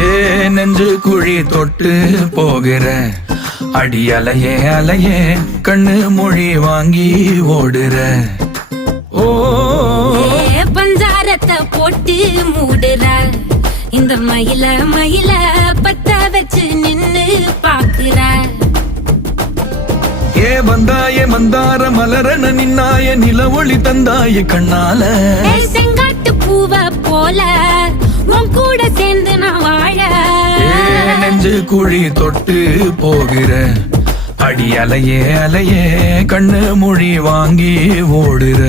ஏ நெஞ்சு குழி தொட்டு போகிற அடி அலையே அலையே கண்ணு மொழி வாங்கி ஓடுற. ஓ பஞ்சாரத்தை போட்டு மூடுற இந்த மயில மயில பத்த வச்சு நின்னு பாக்குற. ஏ வந்தாய மந்தார மலரன நின்னாய நில ஒளி தந்தாய கண்ணால. செங்காட்டு பூவ போல உன் கூட சேர்ந்து நான் வாழ. நெஞ்சு குழி தொட்டு போகிற அடி அலையே அலையே கண்ணு மொழி வாங்கி ஓடுற.